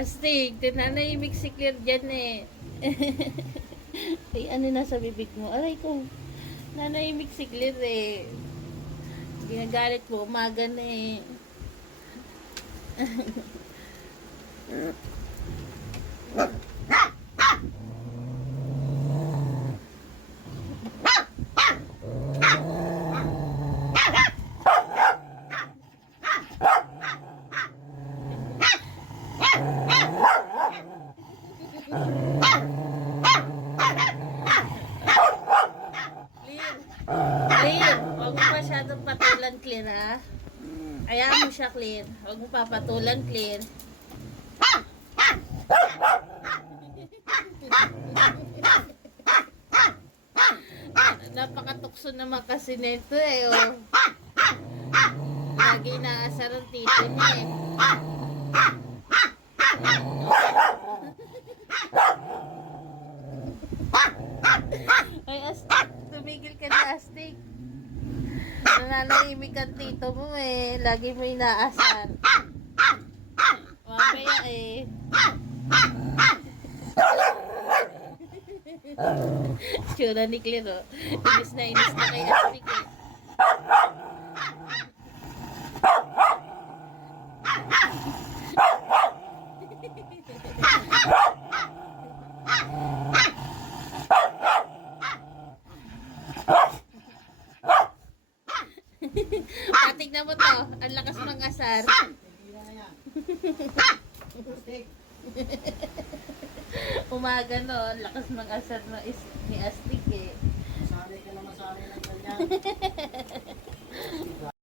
Astig, tinanahimik si Claire dyan eh. Ay, ano na sa bibig mo? Aray ko, nanahimik si Claire eh. Ginagalit mo, umaga na eh. Clear. Clear. Huwag mo masyadong patulan, Clear, ha? Ayaw mo siya, Clear. Huwag mo papatulan, Clear. Napakatukso naman kasi nito eh, oh. Lagi naasar ang tito niya eh. Ay, Astig, tumigil ka na, Astig. Nananahimik ang tito mo eh. Lagi mo inaasar. Mamaya eh. Tsura ni Claire, oh. Inis na inis na kay Astig eh. Patig na mo to. Ang lakas mang asar. Umaga no, ang lakas mang asar no is ni Astig eh. Sanay ka na masanay ng ganyan.